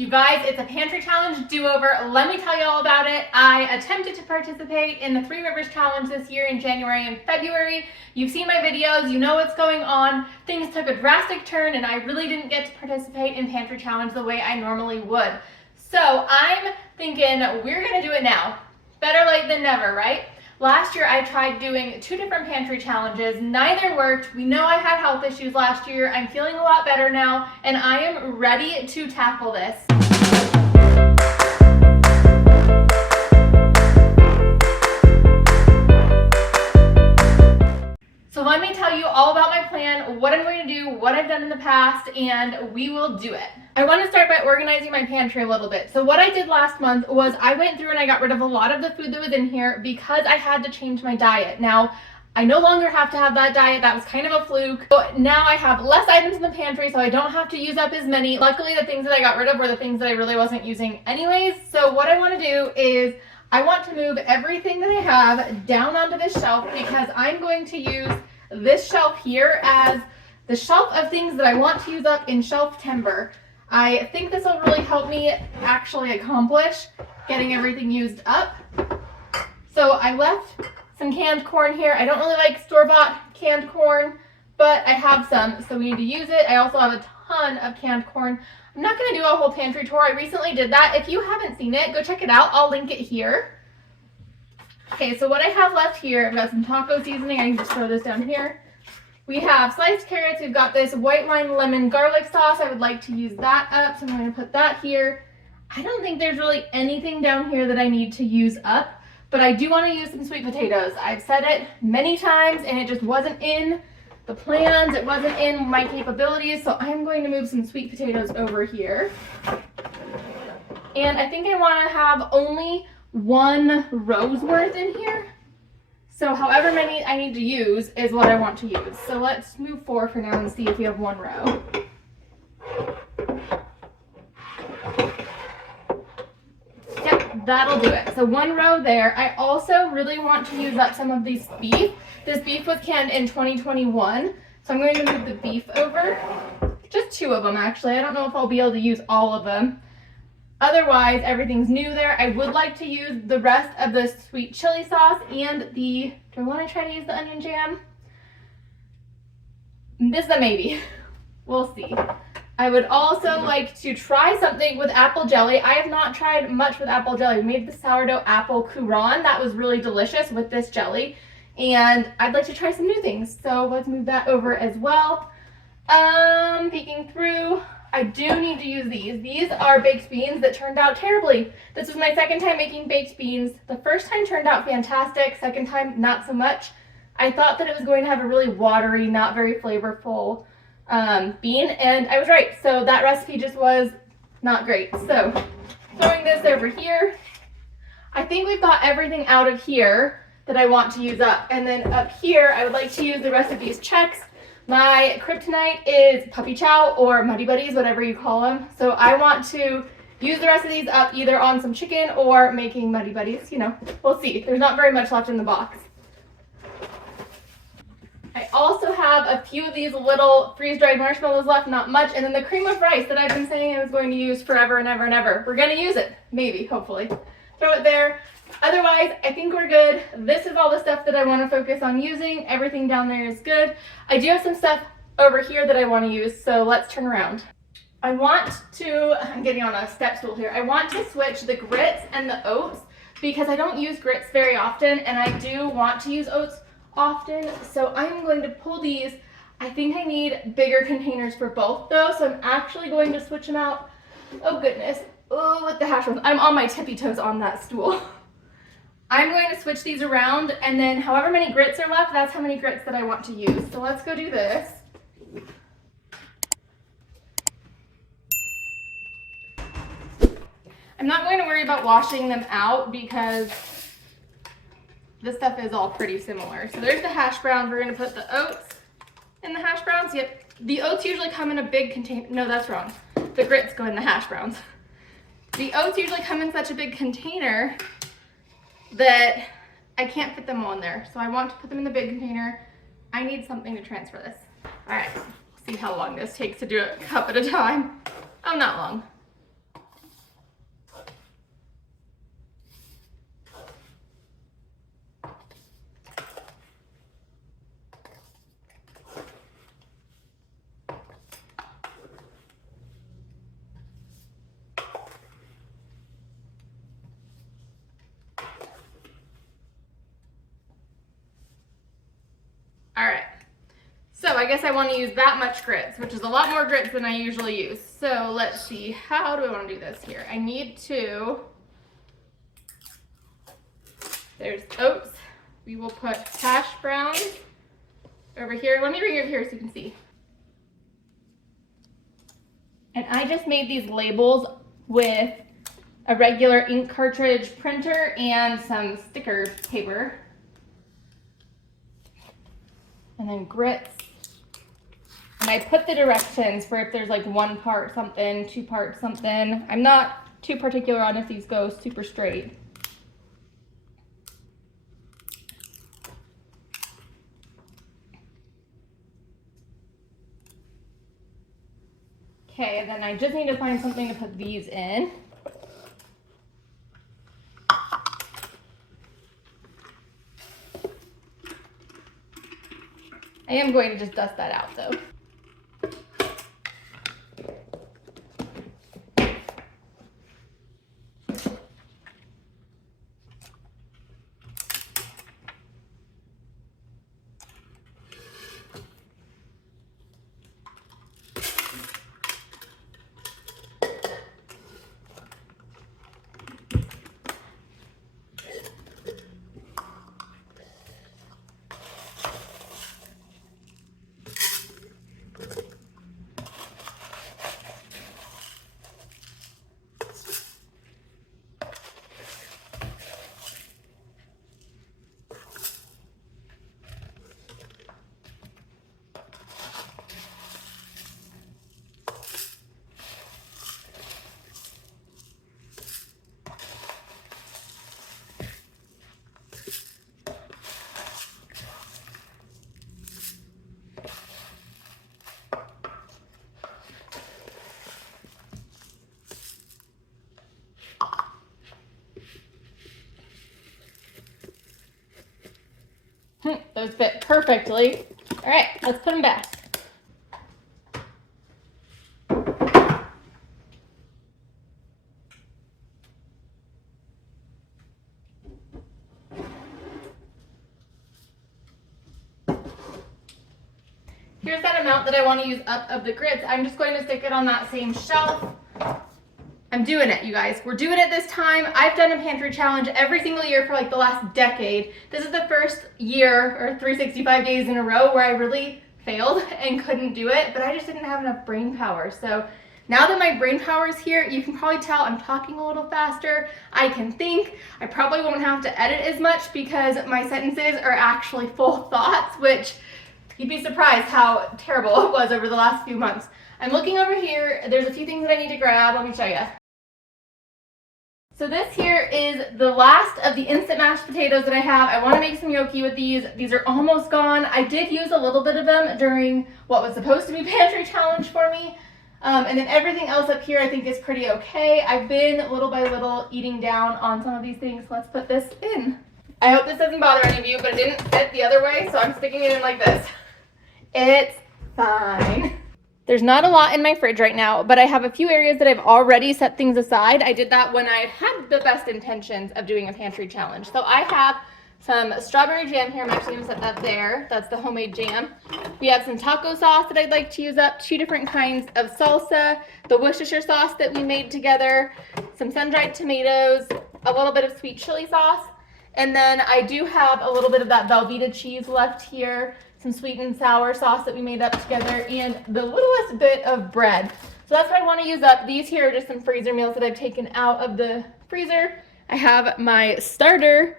You guys, it's a pantry challenge do-over. Let me tell you all about it. I attempted to participate in the Three Rivers Challenge this year in January and February. You've seen my videos, you know what's going on. Things took a drastic turn and I really didn't get to participate in Pantry Challenge the way I normally would. So I'm thinking we're gonna do it now. Better late than never, right? Last year I tried doing 2 different pantry challenges. Neither worked. We know I had health issues last year. I'm feeling a lot better now and I am ready to tackle this. So let me tell you all about my plan, what I'm going to do, what I've done in the past, and we will do it. I want to start by organizing my pantry a little bit. So what I did last month was I went through and I got rid of a lot of the food that was in here because I had to change my diet. Now, I no longer have to have that diet. That was kind of a fluke. So now I have less items in the pantry, so I don't have to use up as many. Luckily, the things that I got rid of were the things that I really wasn't using anyways. So what I want to do is I want to move everything that I have down onto this shelf because I'm going to use this shelf here as the shelf of things that I want to use up in shelf timber. I think this will really help me actually accomplish getting everything used up. So I left some canned corn here. I don't really like store-bought canned corn, but I have some, so we need to use it. I also have a ton of canned corn. I'm not going to do a whole pantry tour. I recently did that. If you haven't seen it, go check it out. I'll link it here. Okay, so what I have left here, I've got some taco seasoning. I can just throw this down here. We have sliced carrots. We've got this white wine lemon garlic sauce. I would like to use that up, so I'm going to put that here. I don't think there's really anything down here that I need to use up, but I do want to use some sweet potatoes. I've said it many times, and it just wasn't in the plans. It wasn't in my capabilities, so I'm going to move some sweet potatoes over here. And I think I want to have only 1 row's worth in here. So however many I need to use is what I want to use. So let's move 4 for now and see if we have 1 row. Yep, that'll do it. So 1 row there. I also really want to use up some of these beef. This beef was canned in 2021. So I'm going to move the beef over. Just 2 of them actually. I don't know if I'll be able to use all of them. Otherwise, everything's new there. I would like to use the rest of the sweet chili sauce and do I want to try to use the onion jam? This is a maybe. We'll see. I would also like to try something with apple jelly. I have not tried much with apple jelly. We made the sourdough apple couron. That was really delicious with this jelly. And I'd like to try some new things. So let's move that over as well. Peeking through. I do need to use these. These are baked beans that turned out terribly. This was my 2nd time making baked beans. The first time turned out fantastic. 2nd time, not so much. I thought that it was going to have a really watery, not very flavorful bean, and I was right. So that recipe just was not great. So throwing this over here. I think we've got everything out of here that I want to use up. And then up here, I would like to use the rest of these checks. My kryptonite is puppy chow or muddy buddies, whatever you call them. So I want to use the rest of these up either on some chicken or making muddy buddies. You know, we'll see. There's not very much left in the box. I also have a few of these little freeze-dried marshmallows left, not much. And then the cream of rice that I've been saying I was going to use forever and ever and ever. We're going to use it, maybe, hopefully. Throw it there. Otherwise, I think we're good. This is all the stuff that I want to focus on using. Everything down there is good. I do have some stuff over here that I want to use, so let's turn around. I'm getting on a step stool here. I want to switch the grits and the oats because I don't use grits very often, and I do want to use oats often. So I'm going to pull these. I think I need bigger containers for both though, so I'm actually going to switch them out. Oh goodness. Oh, with the hash browns. I'm on my tippy toes on that stool. I'm going to switch these around, and then however many grits are left, that's how many grits that I want to use. So let's go do this. I'm not going to worry about washing them out because this stuff is all pretty similar. So there's the hash browns. We're going to put the oats in the hash browns. Yep. The oats usually come in a big container. No, that's wrong. The grits go in the hash browns. The oats usually come in such a big container that I can't fit them all in there. So I want to put them in the big container. I need something to transfer this. All right, see how long this takes to do a cup at a time. Oh, not long. So I guess I want to use that much grits, which is a lot more grits than I usually use. So let's see, how do I want to do this here? I need to, there's oats. We will put hash browns over here. Let me bring it over here so you can see. And I just made these labels with a regular ink cartridge printer and some sticker paper. And then grits. And I put the directions for if there's like 1 part something, 2 parts something. I'm not too particular on if these go super straight. Okay, and then I just need to find something to put these in. I am going to just dust that out though. Those fit perfectly. All right, let's put them back. Here's that amount that I want to use up of the grits. I'm just going to stick it on that same shelf. I'm doing it, you guys. We're doing it this time. I've done a pantry challenge every single year for like the last decade. This is the first year or 365 days in a row where I really failed and couldn't do it, but I just didn't have enough brain power. So now that my brain power is here, you can probably tell I'm talking a little faster. I can think. I probably won't have to edit as much because my sentences are actually full thoughts, which you'd be surprised how terrible it was over the last few months. I'm looking over here. There's a few things that I need to grab. Let me show you. So this here is the last of the instant mashed potatoes that I have. I want to make some gnocchi with these. These are almost gone. I did use a little bit of them during what was supposed to be pantry challenge for me. And then everything else up here I think is pretty okay. I've been little by little eating down on some of these things. Let's put this in. I hope this doesn't bother any of you, but it didn't fit the other way, so I'm sticking it in like this. It's fine. There's not a lot in my fridge right now, but I have a few areas that I've already set things aside. I did that when I had the best intentions of doing a pantry challenge. So I have some strawberry jam here. I'm actually going to set that there. That's the homemade jam. We have some taco sauce that I'd like to use up, 2 different kinds of salsa, the Worcestershire sauce that we made together, some sun-dried tomatoes, a little bit of sweet chili sauce, and then I do have a little bit of that Velveeta cheese left here, some sweet and sour sauce that we made up together, and the littlest bit of bread. So that's what I want to use up. These here are just some freezer meals that I've taken out of the freezer. I have my starter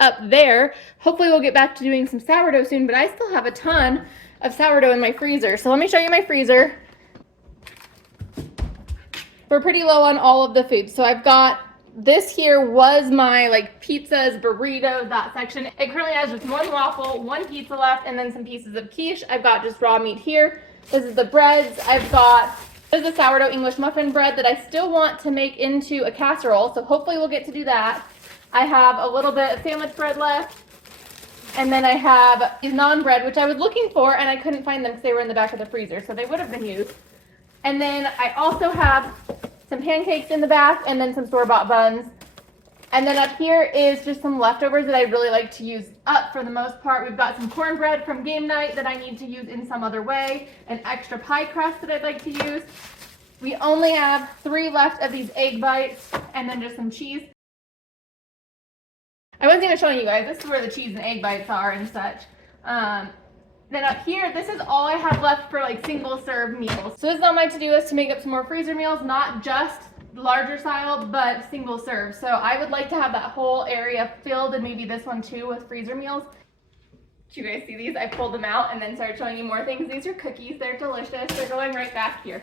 up there. Hopefully we'll get back to doing some sourdough soon, but I still have a ton of sourdough in my freezer. So let me show you my freezer. We're pretty low on all of the food. So I've got, this here was my like pizzas, burritos, that section. It currently has just 1 waffle, 1 pizza left, and then some pieces of quiche. I've got just raw meat here. This is the breads. I've got, this is a sourdough English muffin bread that I still want to make into a casserole. So hopefully we'll get to do that. I have a little bit of sandwich bread left. And then I have these naan bread, which I was looking for and I couldn't find them because they were in the back of the freezer. So they would have been used. And then I also have some pancakes in the back and then some store-bought buns. And then up here is just some leftovers that I really like to use up for the most part. We've got some cornbread from game night that I need to use in some other way, an extra pie crust that I'd like to use. We only have 3 left of these egg bites, and then just some cheese. I wasn't even showing you guys, this is where the cheese and egg bites are and such. Then up here, this is all I have left for like single serve meals. So this is on my to-do list to make up some more freezer meals, not just larger style, but single serve. So I would like to have that whole area filled, and maybe this one too, with freezer meals. Did you guys see these? I pulled them out and then started showing you more things. These are cookies, they're delicious. They're going right back here.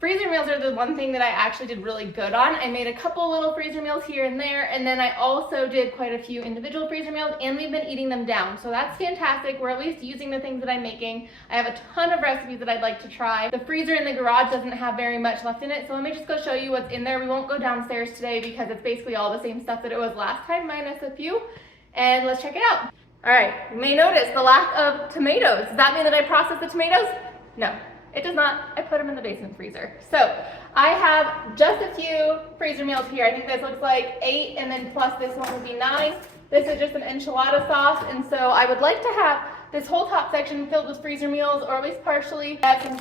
Freezer meals are the one thing that I actually did really good on. I made a couple little freezer meals here and there, and then I also did quite a few individual freezer meals, and we've been eating them down. So that's fantastic. We're at least using the things that I'm making. I have a ton of recipes that I'd like to try. The freezer in the garage doesn't have very much left in it, so let me just go show you what's in there. We won't go downstairs today because it's basically all the same stuff that it was last time, minus a few. And let's check it out. All right, you may notice the lack of tomatoes. Does that mean that I processed the tomatoes? No. It does not. I put them in the basement freezer. So I have just a few freezer meals here. I think this looks like 8, and then plus this one would be 9. This is just some enchilada sauce, and so I would like to have this whole top section filled with freezer meals, or at least partially. I have some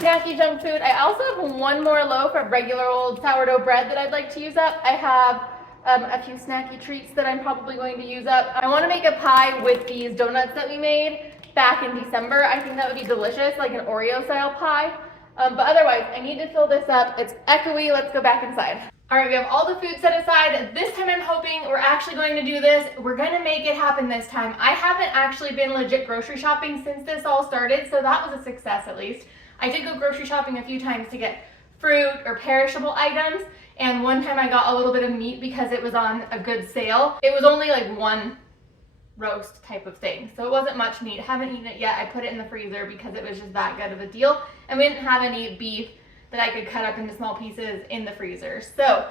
snacky junk food. I also have one more loaf of regular old sourdough bread that I'd like to use up. I have a few snacky treats that I'm probably going to use up. I want to make a pie with these donuts that we made back in December. I think that would be delicious, like an Oreo style pie. But otherwise, I need to fill this up. It's echoey. Let's go back inside. All right, we have all the food set aside. This time I'm hoping we're actually going to do this. We're going to make it happen this time. I haven't actually been legit grocery shopping since this all started, so that was a success at least. I did go grocery shopping a few times to get fruit or perishable items, and one time I got a little bit of meat because it was on a good sale. It was only like one roast type of thing, so it wasn't much meat. Haven't eaten it yet. I put it in the freezer because it was just that good of a deal, and we didn't have any beef that I could cut up into small pieces in the freezer. So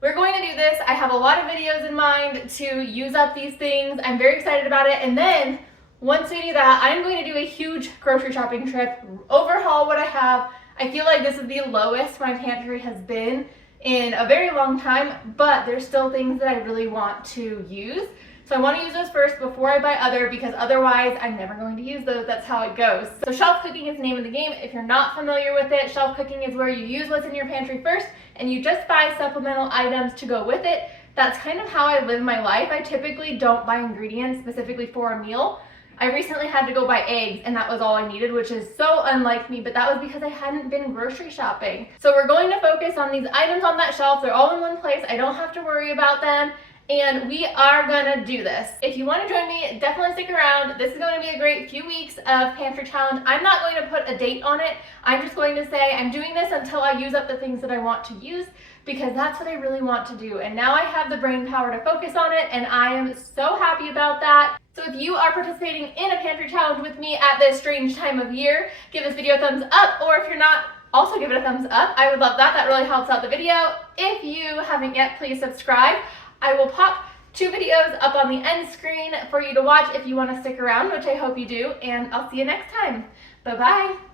we're going to do this. I have a lot of videos in mind to use up these things. I'm very excited about it. And then once we do that, I'm going to do a huge grocery shopping trip, overhaul what I have. I feel like this is the lowest my pantry has been in a very long time, but there's still things that I really want to use. So I want to use those first before I buy other, because otherwise I'm never going to use those. That's how it goes. So shelf cooking is the name of the game. If you're not familiar with it, shelf cooking is where you use what's in your pantry first and you just buy supplemental items to go with it. That's kind of how I live my life. I typically don't buy ingredients specifically for a meal. I recently had to go buy eggs, and that was all I needed, which is so unlike me, but that was because I hadn't been grocery shopping. So we're going to focus on these items on that shelf. They're all in one place. I don't have to worry about them. And we are gonna do this. If you want to join me, definitely stick around. This is going to be a great few weeks of pantry challenge. I'm not going to put a date on it. I'm just going to say I'm doing this until I use up the things that I want to use, because that's what I really want to do. And now I have the brain power to focus on it, and I am so happy about that. So if you are participating in a pantry challenge with me at this strange time of year, give this video a thumbs up, or if you're not, also give it a thumbs up. I would love that. That really helps out the video. If you haven't yet, please subscribe. I will pop 2 videos up on the end screen for you to watch if you want to stick around, which I hope you do, and I'll see you next time. Bye-bye.